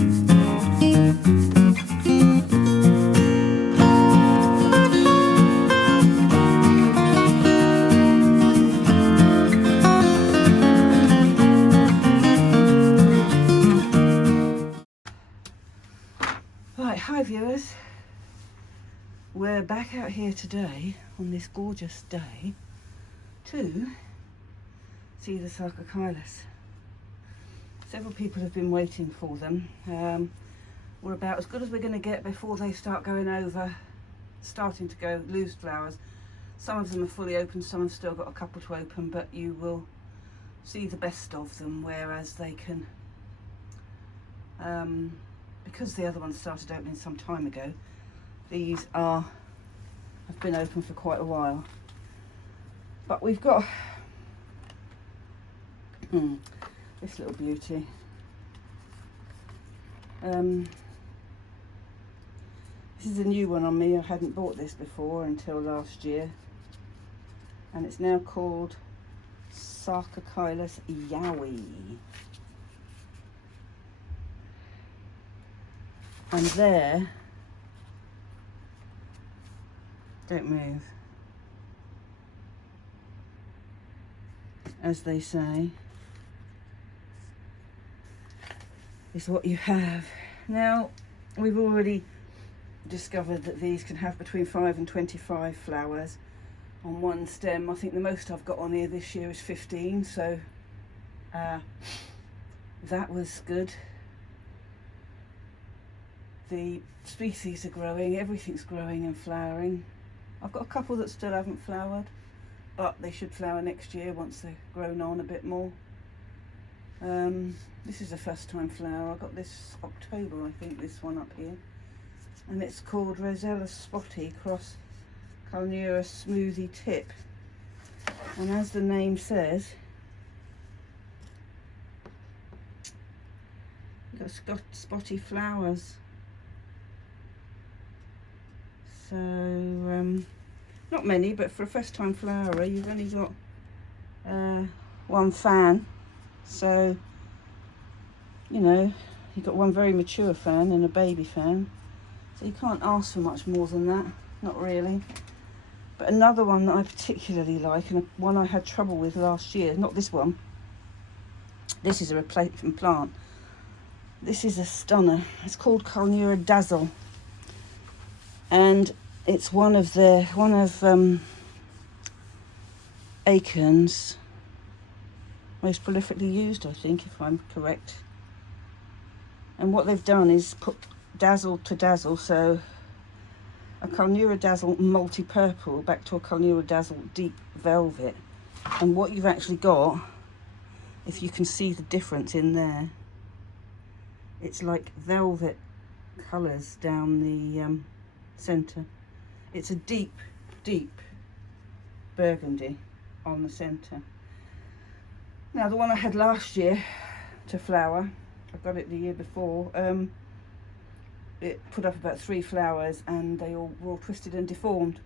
Right, hi viewers. We're back out here today on this gorgeous day to see the Sarcochilus. Several people have been waiting for them. We're about as good as we're going to get before they start going over, starting to go lose flowers. Some of them are fully open, some have still got a couple to open, but you will see the best of them, whereas they can, because the other ones started opening some time ago, these have been open for quite a while. But we've got this little beauty. This is a new one on me. I hadn't bought this before until last year, and it's now called Sarcochilus Yowie. And there, don't move, as they say, is what you have. Now, we've already discovered that these can have between 5 and 25 flowers on one stem. I think the most I've got on here this year is 15, so that was good. The species are growing, everything's growing and flowering. I've got a couple that still haven't flowered, but they should flower next year once they've grown on a bit more. This is a first time flower. I got this October, I think, this one up here. And it's called Rosella Spotty cross Calnura Smoothie Tip. And as the name says, you've got spotty flowers. So, not many, but for a first time flowerer, you've only got one fan. So, you know, you've got one very mature fan and a baby fan. So you can't ask for much more than that, not really. But another one that I particularly like, and one I had trouble with last year, not this one. This is a replacement plant. This is a stunner. It's called Calnura Dazzle. And it's one of Acorn's most prolifically used, I think, if I'm correct. And what they've done is put Dazzle to Dazzle, so a Calnura Dazzle multi-purple back to a Calnura Dazzle deep velvet. And what you've actually got, if you can see the difference in there, it's like velvet colours down the centre. It's a deep burgundy on the centre. Now the one I had last year to flower, I got it the year before, it put up about 3 flowers and they all were all twisted and deformed,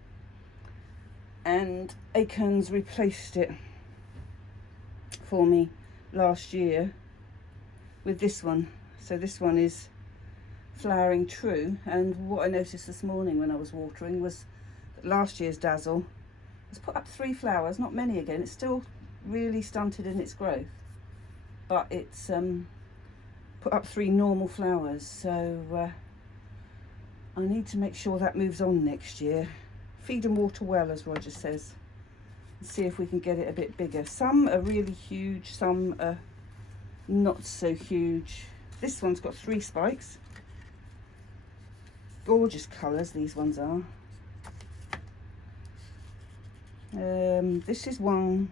and Acorns replaced it for me last year with this one. So this one is flowering true, and what I noticed this morning when I was watering was that last year's Dazzle has put up 3 flowers, not many again. It's still really stunted in its growth, but it's put up 3 normal flowers. So I need to make sure that moves on next year. Feed and water well, as Roger says, and see if we can get it a bit bigger. Some are really huge, some are not so huge. This one's got 3 spikes. Gorgeous colours these ones are. This is one.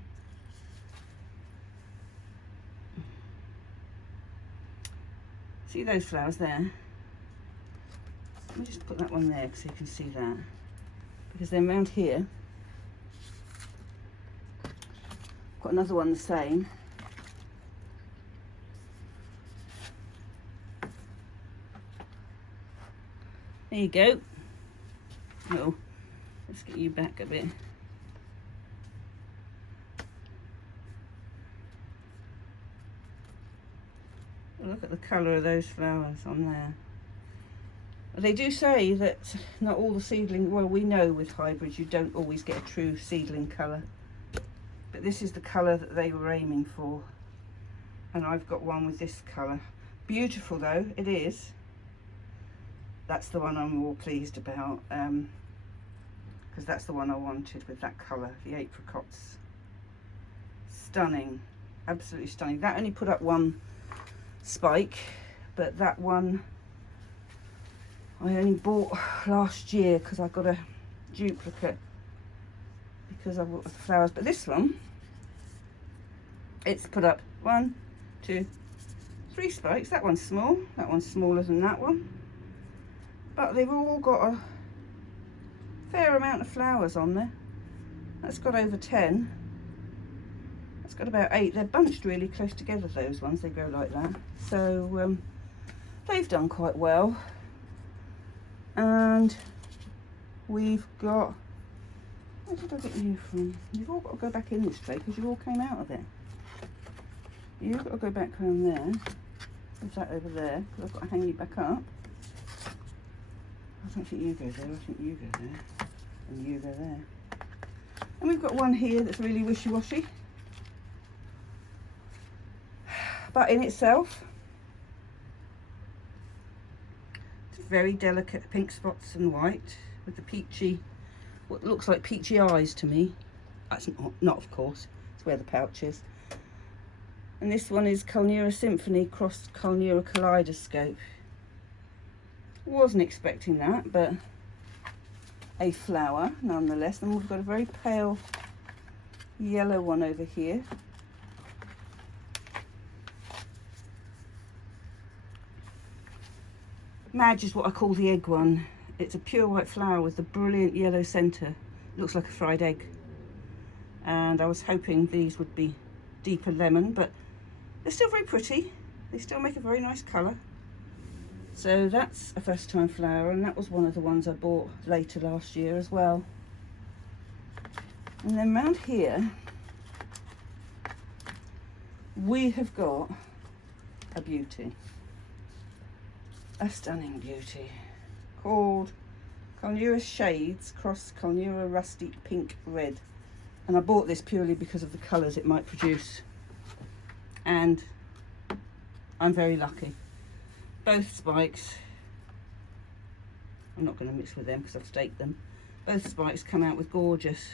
See those flowers there? Let me just put that one there so you can see that. Because then round here, got another one the same. There you go. Oh, let's get you back a bit. Look at the colour of those flowers on there. They do say that not all the seedling, well, we know with hybrids you don't always get a true seedling colour, but this is the colour that they were aiming for, and I've got one with this colour. Beautiful though, it is. That's the one I'm more pleased about, because that's the one I wanted with that colour, the apricots. Stunning, absolutely stunning. That only put up one spike, but that one I only bought last year because I got a duplicate because I bought the flowers. But this one, it's put up 1, 2, 3 spikes. That one's small, that one's smaller than that one, but they've all got a fair amount of flowers on there. That's got over 10. That's got about 8. They're bunched really close together, those ones, they grow like that. So they've done quite well. And we've got, where did I get you from? You've all got to go back in this tray because you all came out of it. You've got to go back around there. There's that over there because I've got to hang you back up. I don't think you go there, I think you go there. And you go there. And we've got one here that's really wishy-washy. But in itself, very delicate pink spots and white with the peachy, what looks like peachy eyes to me. That's not of course, it's where the pouch is. And this one is Culnura Symphony cross Culnura Kaleidoscope. Wasn't expecting that, but a flower nonetheless. And we've got a very pale yellow one over here. Madge is what I call the egg one. It's a pure white flower with a brilliant yellow centre. Looks like a fried egg. And I was hoping these would be deeper lemon, but they're still very pretty. They still make a very nice colour. So that's a first time flower, and that was one of the ones I bought later last year as well. And then round here, we have got a beauty. A stunning beauty called Culnura Shades cross Culnura Rusty Pink Red, and I bought this purely because of the colours it might produce, and I'm very lucky. Both spikes, I'm not going to mix with them because I've staked them, both spikes come out with gorgeous.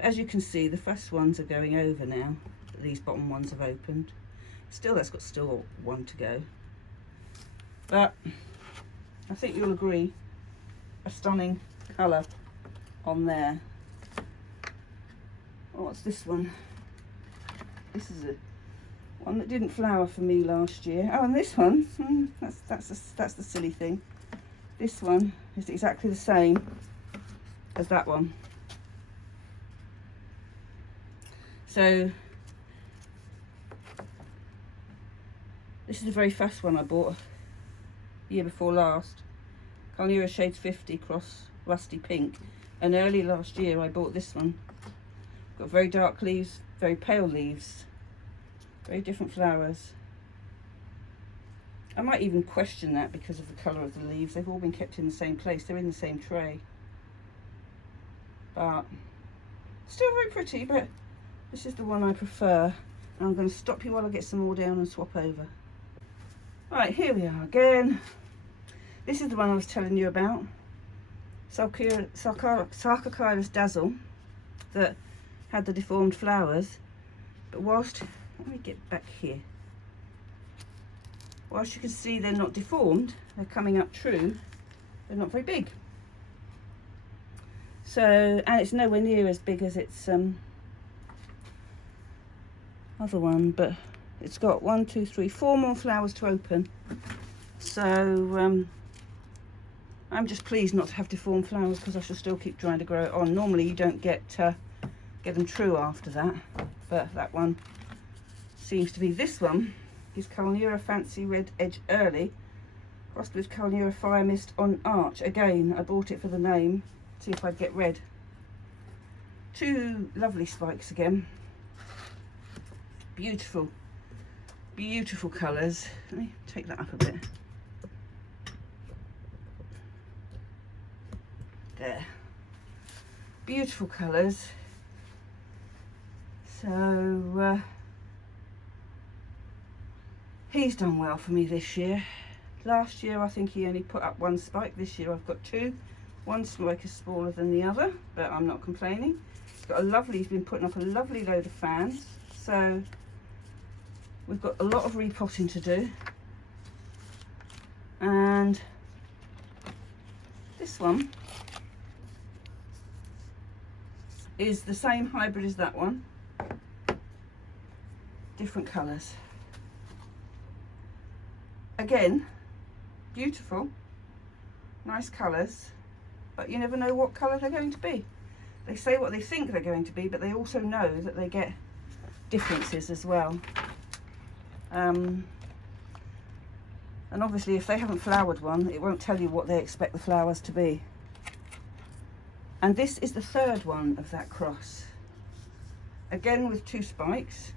As you can see, the first ones are going over now, these bottom ones have opened. Still, that's got still one to go. But I think you'll agree, a stunning colour on there. Oh, what's this one? This is a one that didn't flower for me last year. Oh, and this one, that's the silly thing. This one is exactly the same as that one. So this is the very first one I bought year before last. Culnura Shades 50 cross Rusty Pink. And early last year I bought this one. Got very dark leaves, very pale leaves, very different flowers. I might even question that because of the colour of the leaves. They've all been kept in the same place. They're in the same tray. But still very pretty, but this is the one I prefer. And I'm going to stop you while I get some more down and swap over. Right, here we are again. This is the one I was telling you about. Sarcochilus Dazzle, that had the deformed flowers. But whilst, let me get back here. Whilst you can see they're not deformed, they're coming up true, they're not very big. So, and it's nowhere near as big as its other one, but it's got 1, 2, 3, 4 more flowers to open. So I'm just pleased not to have deformed flowers because I shall still keep trying to grow it on. Normally you don't get them true after that, but that one seems to be. This one is Culnura Fancy Red Edge Early crossed with Culnura Fire Mist on Arch. Again, I bought it for the name, see if I'd get red. 2 lovely spikes again. Beautiful. Beautiful colours. Let me take that up a bit. There. Beautiful colours. So he's done well for me this year. Last year I think he only put up one spike. This year I've got two. One spike is smaller than the other, but I'm not complaining. He's been putting up a lovely load of fans. So we've got a lot of repotting to do. And this one is the same hybrid as that one. Different colours. Again, beautiful, nice colours, but you never know what colour they're going to be. They say what they think they're going to be, but they also know that they get differences as well. And obviously if they haven't flowered one, it won't tell you what they expect the flowers to be. And this is the third one of that cross. Again with two spikes.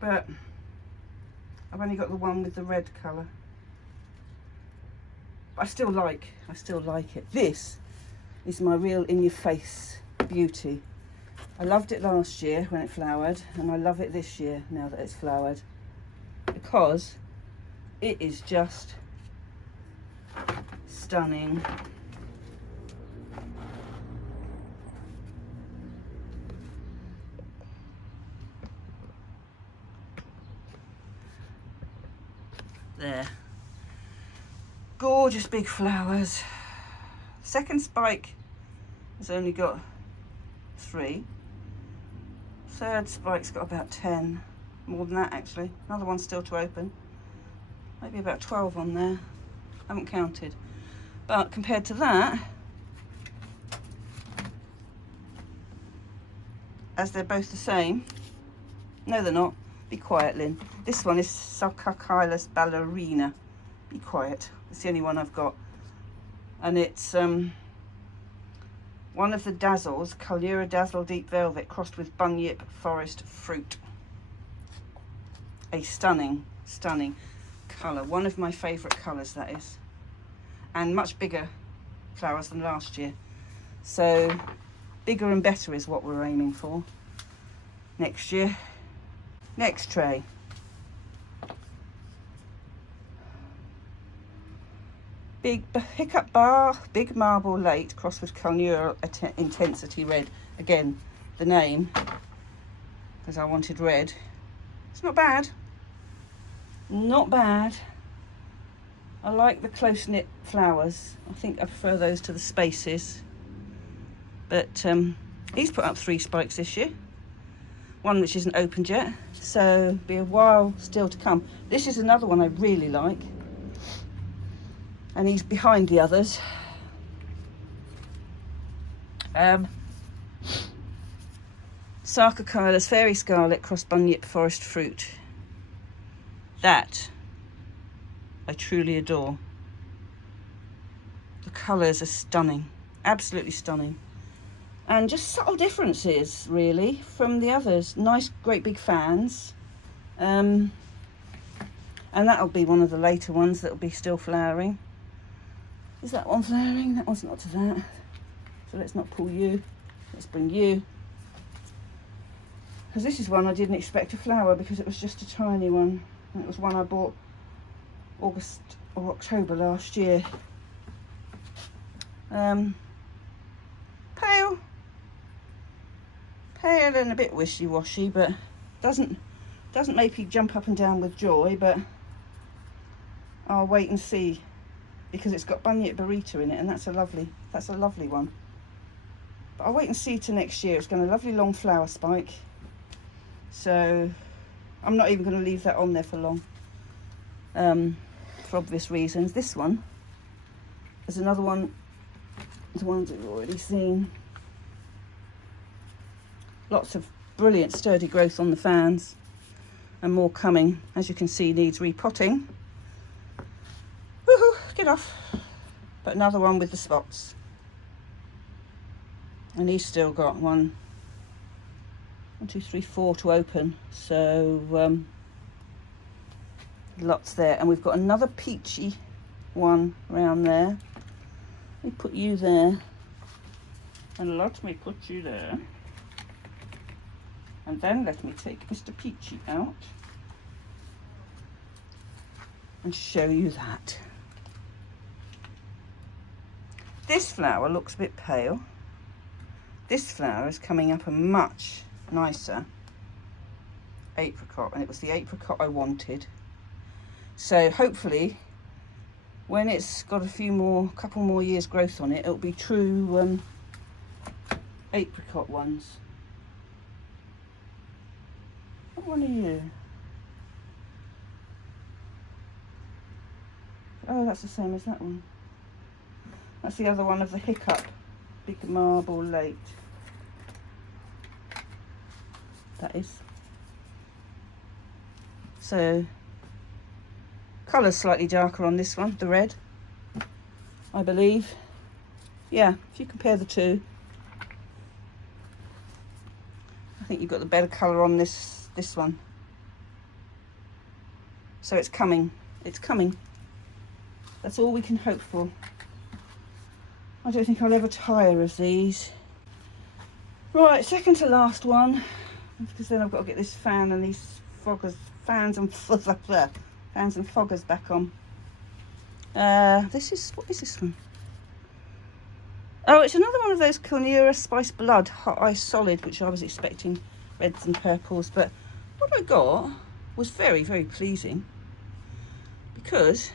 But I've only got the one with the red colour. But I still like it. This is my real in-your-face beauty. I loved it last year when it flowered, and I love it this year now that it's flowered, because it is just stunning. There. Gorgeous big flowers. Second spike has only got 3. Third spike's got about 10. More than that actually. Another one's still to open. Maybe about 12 on there. Haven't counted. But compared to that, as they're both the same. No, they're not. Be quiet, Lynn. This one is Sarcochilus ballerina. Be quiet. It's the only one I've got. And it's one of the dazzles, Calura Dazzle Deep Velvet, crossed with Bunyip Forest Fruit. A stunning, stunning colour. One of my favourite colours, that is. And much bigger flowers than last year. So bigger and better is what we're aiming for next year. Next tray. Big Hiccup Bar, Big Marble Late, crossed with Calura Intensity Red. Again, the name, because I wanted red. It's not bad. Not bad. I like the close-knit flowers. I think I prefer those to the spaces. But he's put up 3 spikes this year. One which isn't opened yet, so be a while still to come. This is another one I really like, and he's behind the others. Sarcochilus Fairy Scarlet cross Bunyip Forest Fruit. That I truly adore. The colours are stunning, absolutely stunning. And just subtle differences, really, from the others. Nice, great big fans. And that'll be one of the later ones that'll be still flowering. Is that one flowering? That one's not to that. So let's not pull you. Let's bring you. Because this is one I didn't expect to flower because it was just a tiny one. And it was one I bought August or October last year. Pale and a bit wishy-washy, but doesn't make me jump up and down with joy. But I'll wait and see, because it's got Bunyip Burrito in it, and that's a lovely one. But I'll wait and see till next year. It's got a lovely long flower spike, so I'm not even going to leave that on there for long, for obvious reasons. This one is another one, the ones we've already seen. Lots of brilliant sturdy growth on the fans, and more coming. As you can see, needs repotting. Woohoo, get off. But another one with the spots. And he's still got 1, 1, 2, 3, 4 to open, so lots there. And we've got another peachy one around there. Let me put you there, and let me put you there, and then let me take Mr. Peachy out and show you that. This flower looks a bit pale. This flower is coming up a much nicer apricot, and it was the apricot I wanted. So hopefully when it's got couple more years growth on it, it'll be true apricot ones. What one are you? Oh, that's the same as that one. That's the other one of the hiccup, big marble late. That is. So, colour's slightly darker on this one, the red, I believe. Yeah, if you compare the two, I think you've got the better colour on this one. So it's coming, it's coming. That's all we can hope for. I don't think I'll ever tire of these. Right, second to last one, because then I've got to get this fan and these fans and foggers back on. What is this one? Oh, it's another one of those Calnura Spice Blood Hot Ice Solid, which I was expecting reds and purples, but what I got was very, very pleasing, because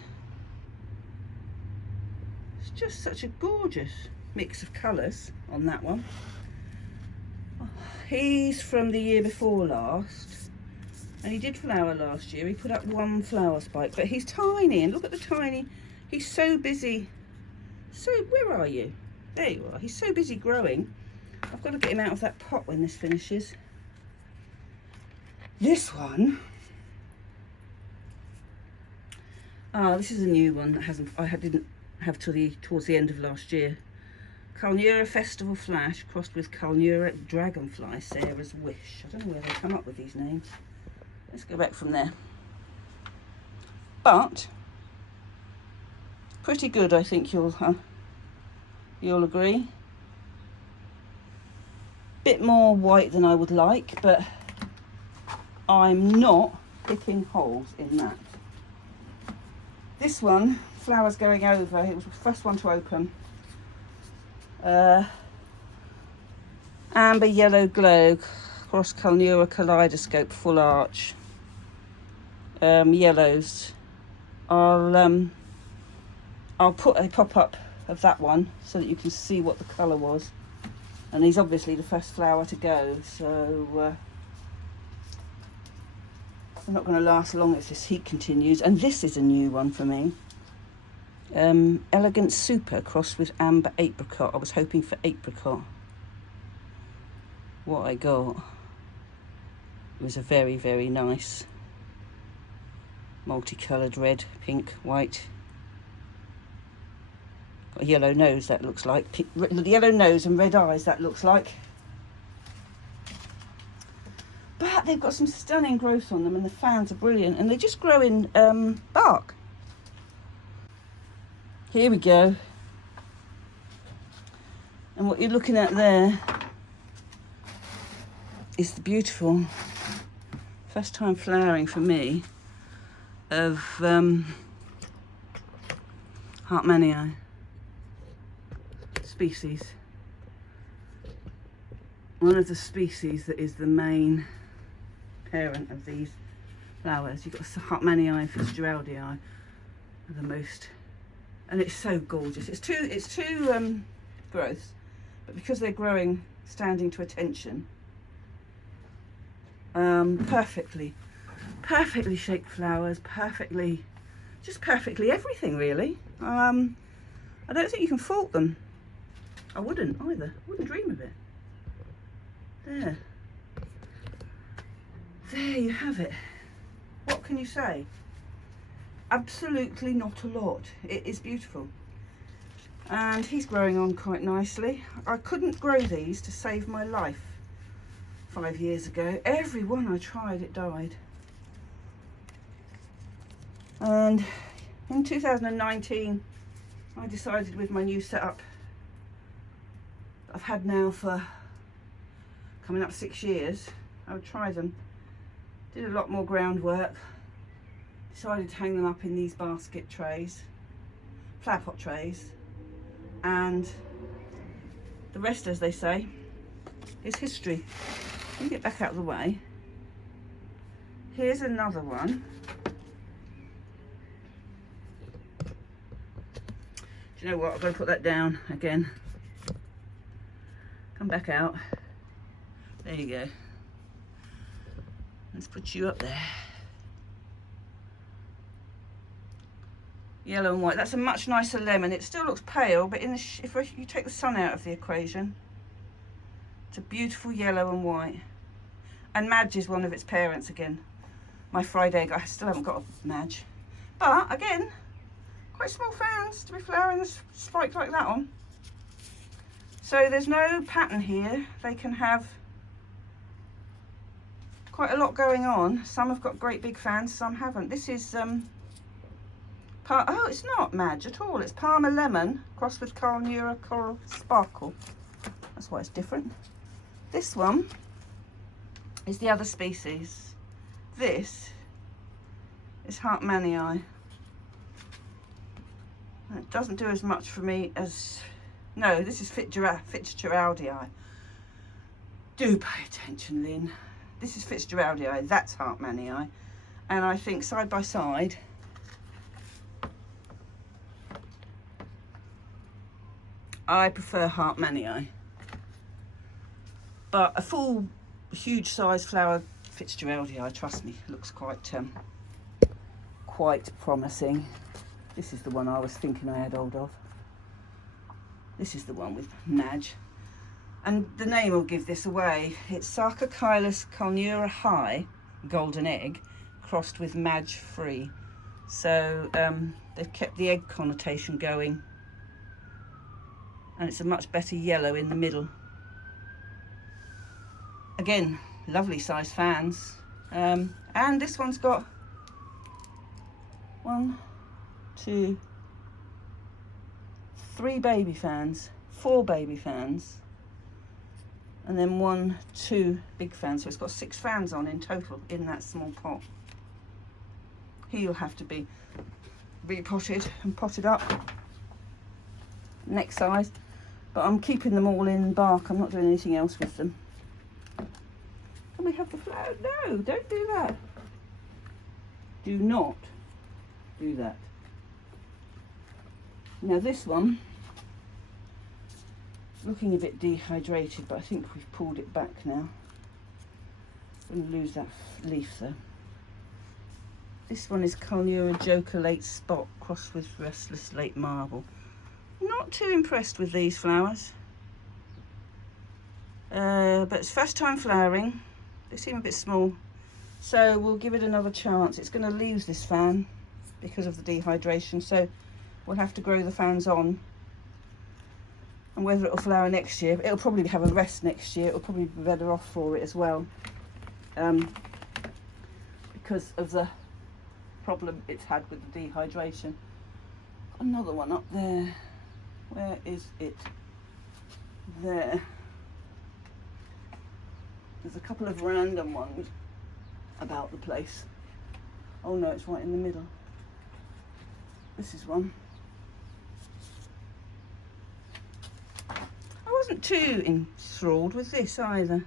it's just such a gorgeous mix of colours on that one. He's from the year before last, and he did flower last year. He put up one flower spike, but he's tiny, and look at the tiny, he's so busy. So where are you? There you are. He's so busy growing. I've got to get him out of that pot when this finishes. This one, this is a new one that I didn't have towards the end of last year. Calnura Festival Flash crossed with Calnura Dragonfly Sarah's Wish. I don't know where they come up with these names. Let's go back from there. But pretty good, I think you'll agree. Bit more white than I would like, but I'm not picking holes in that. This one, flowers going over, it was the first one to open. Amber Yellow Glow, Cross Calnura Kaleidoscope, Full Arch. Yellows. I'll put a pop-up of that one so that you can see what the colour was. And he's obviously the first flower to go, so they're not going to last long if this heat continues. And this is a new one for me. Elegant Super crossed with Amber Apricot. I was hoping for apricot. What I got was a very, very nice multicoloured red, pink, white. Got a yellow nose, that looks like. Yellow nose and red eyes, that looks like. But they've got some stunning growth on them, and the fans are brilliant, and they just grow in bark. Here we go. And what you're looking at there is the beautiful first time flowering for me of Hartmannii species. One of the species that is the main parent of these flowers. You've got Hartmannii and Fitzgeraldii are the most, and it's so gorgeous. It's two growths, but because they're growing standing to attention, perfectly shaped flowers, perfectly everything really. I don't think you can fault them. I wouldn't either. Wouldn't dream of it. There you have it. What can you say? Absolutely not a lot. It is beautiful, and he's growing on quite nicely. I couldn't grow these to save my life 5 years ago. Every one I tried, it died. And in 2019, I decided with my new setup that I've had now for coming up 6 years, I would try them. Did a lot more groundwork. Decided to hang them up in these basket trays, flower pot trays, and the rest, as they say, is history. Let me get back out of the way. Here's another one. Do you know what? I've got to put that down again. Come back out. There you go. Let's put you up there. Yellow and white. That's a much nicer lemon. It still looks pale, but in the if you take the sun out of the equation, it's a beautiful yellow and white. And Madge is one of its parents again. My fried egg. I still haven't got a Madge, but again, quite small fans to be flowering a spike like that on. So there's no pattern here. They can have quite a lot going on. Some have got great big fans, some haven't. This is oh, it's not Madge at all. It's Parma Lemon crossed with Carnura Coral Sparkle. That's why it's different. This one is the other species. This is Hartmannii. It doesn't do as much for me as, no, this is Fitzgeraldii. Do pay attention, Lynn. This is Fitzgeraldii, that's Hartmannii. And I think side by side, I prefer Hartmannii. But a full, huge size flower Fitzgeraldii, trust me, looks quite promising. This is the one I was thinking I had hold of. This is the one with Madge. And the name will give this away. It's Sarcochilus Carnura High, golden egg, crossed with Madge Free. So they've kept the egg connotation going. And it's a much better yellow in the middle. Again, lovely size fans. And this one's got 1, 2, 3 baby fans, 4 baby fans, and then 1, 2 big fans. So it's got 6 fans on in total in that small pot. He'll have to be repotted and potted up next size, but I'm keeping them all in bark. I'm not doing anything else with them. Can we have the flower? No, don't do that. Do not do that. Now this one, looking a bit dehydrated, but I think we've pulled it back now. I'm going to lose that leaf though. This one is Carnura Joker Late Spot crossed with Restless Late Marble. Not too impressed with these flowers, but it's first time flowering. They seem a bit small, so we'll give it another chance. It's going to lose this fan because of the dehydration, so we'll have to grow the fans on. And whether it'll flower next year, it'll probably have a rest next year. It'll probably be better off for it as well, because of the problem it's had with the dehydration. Got another one up there. Where is it? There. There's a couple of random ones about the place. Oh no, it's right in the middle. This is one. I wasn't too enthralled with this either,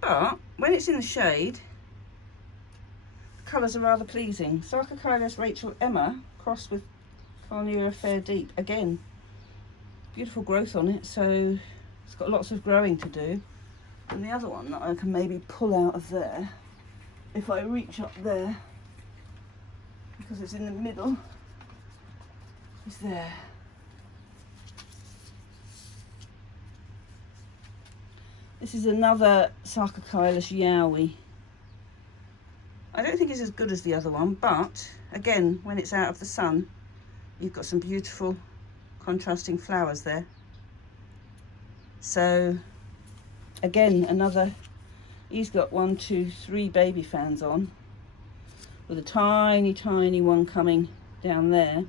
but when it's in the shade, the colours are rather pleasing. Sarcochilus Rachel Emma crossed with Carnura Fair Deep. Again, beautiful growth on it, so it's got lots of growing to do. And the other one that I can maybe pull out of there, if I reach up there, because it's in the middle, is there. This is another Sarcochilus Yowie. I don't think it's as good as the other one, but again, when it's out of the sun, you've got some beautiful contrasting flowers there. So again, another, he's got 1, 2, 3 baby fans on, with a tiny, tiny one coming down there.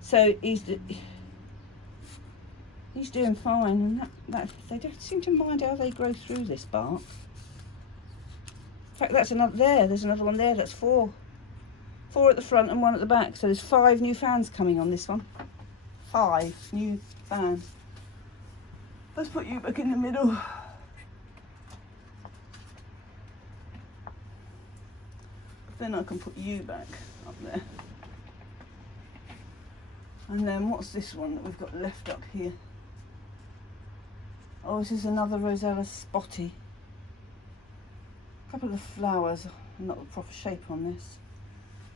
So he's doing fine, and that they don't seem to mind how they grow through this bark. In fact, that's another there. There's another one there. That's 4 at the front and 1 at the back. So there's 5 new fans coming on this one. 5 new fans. Let's put you back in the middle. Then I can put you back up there. And then what's this one that we've got left up here? Oh, this is another Rosella Spotty. A couple of flowers, not the proper shape on this.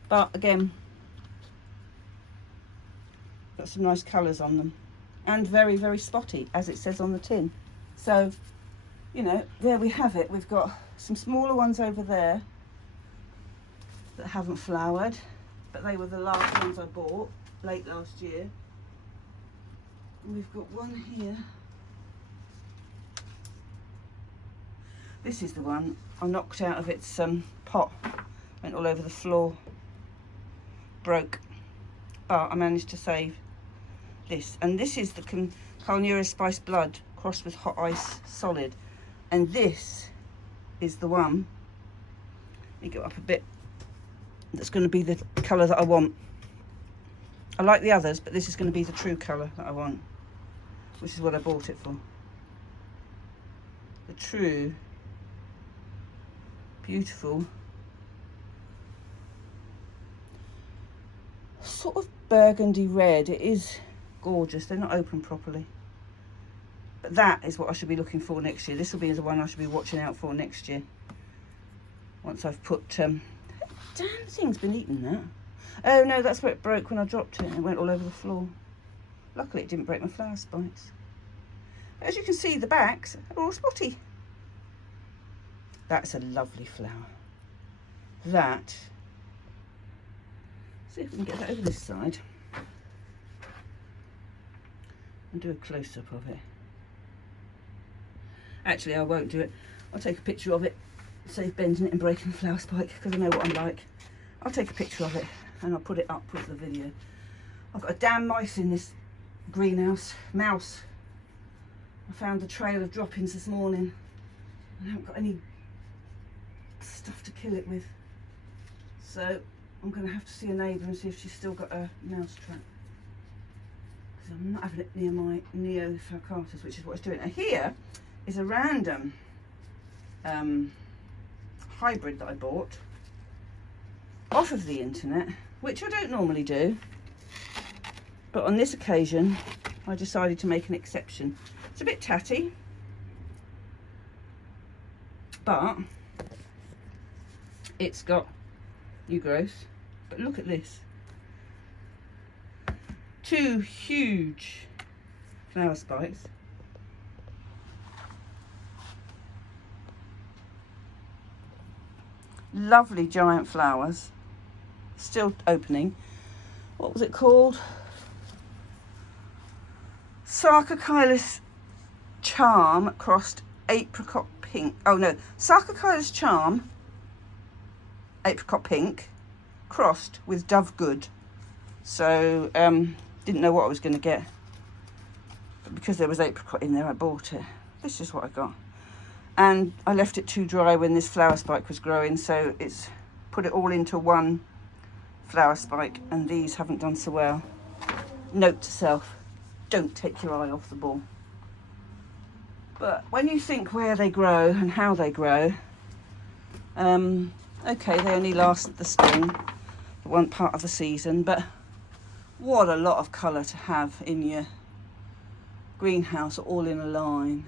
But again, got some nice colours on them. And very, very spotty, as it says on the tin. So, you know, there we have it. We've got some smaller ones over there that haven't flowered, but they were the last ones I bought late last year. And we've got one here. This is the one I knocked out of its pot, went all over the floor, broke, but I managed to save this. And this is the Carnura Spice Blood crossed with Hot Ice Solid, and this is the one, let me go up a bit, that's going to be the colour that I want. I like the others, but this is going to be the true colour that I want, which is what I bought it for. The true, beautiful, sort of burgundy red. It is gorgeous. They're not open properly. But that is what I should be looking for next year. This will be the one I should be watching out for next year. Once I've put... damn thing's been eating that. Oh no, that's where it broke when I dropped it. It went all over the floor. Luckily it didn't break my flower spikes. As you can see, the backs are all spotty. That's a lovely flower. That. See if we can get that over this side. And do a close-up of it. Actually, I won't do it. I'll take a picture of it. Save bending it and breaking the flower spike, because I know what I'm like. I'll take a picture of it and I'll put it up with the video. I've got a damn mice in this greenhouse. Mouse. I found a trail of droppings this morning. I haven't got any stuff to kill it with. So I'm going to have to see a neighbour and see if she's still got a mouse trap. Because I'm not having it near my Sarcochilus, which is what it's doing. Now here is a random hybrid that I bought off of the internet, which I don't normally do, but on this occasion I decided to make an exception. It's a bit tatty, but it's got new growth. But look at this, 2 huge flower spikes. Lovely giant flowers, still opening. What was it called? Sarcochilus Charm crossed apricot pink. Oh no, Sarcochilus Charm apricot pink crossed with Dove Good. So didn't know what I was going to get, but because there was apricot in there I bought it. This is what I got. And I left it too dry when this flower spike was growing, so it's put it all into one flower spike, and these haven't done so well. Note to self, don't take your eye off the ball. But when you think where they grow and how they grow, okay, they only last the spring, the one part of the season, but what a lot of colour to have in your greenhouse, all in a line.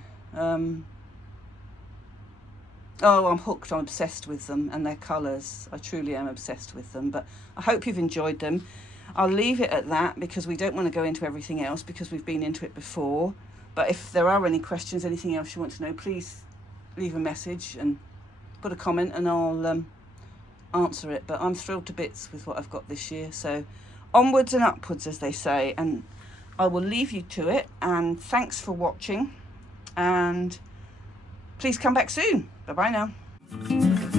Oh, I'm hooked. I'm obsessed with them and their colours. I truly am obsessed with them. But I hope you've enjoyed them. I'll leave it at that because we don't want to go into everything else because we've been into it before. But if there are any questions, anything else you want to know, please leave a message and put a comment and I'll answer it. But I'm thrilled to bits with what I've got this year. So onwards and upwards, as they say. And I will leave you to it. And thanks for watching. And please come back soon. Bye bye now.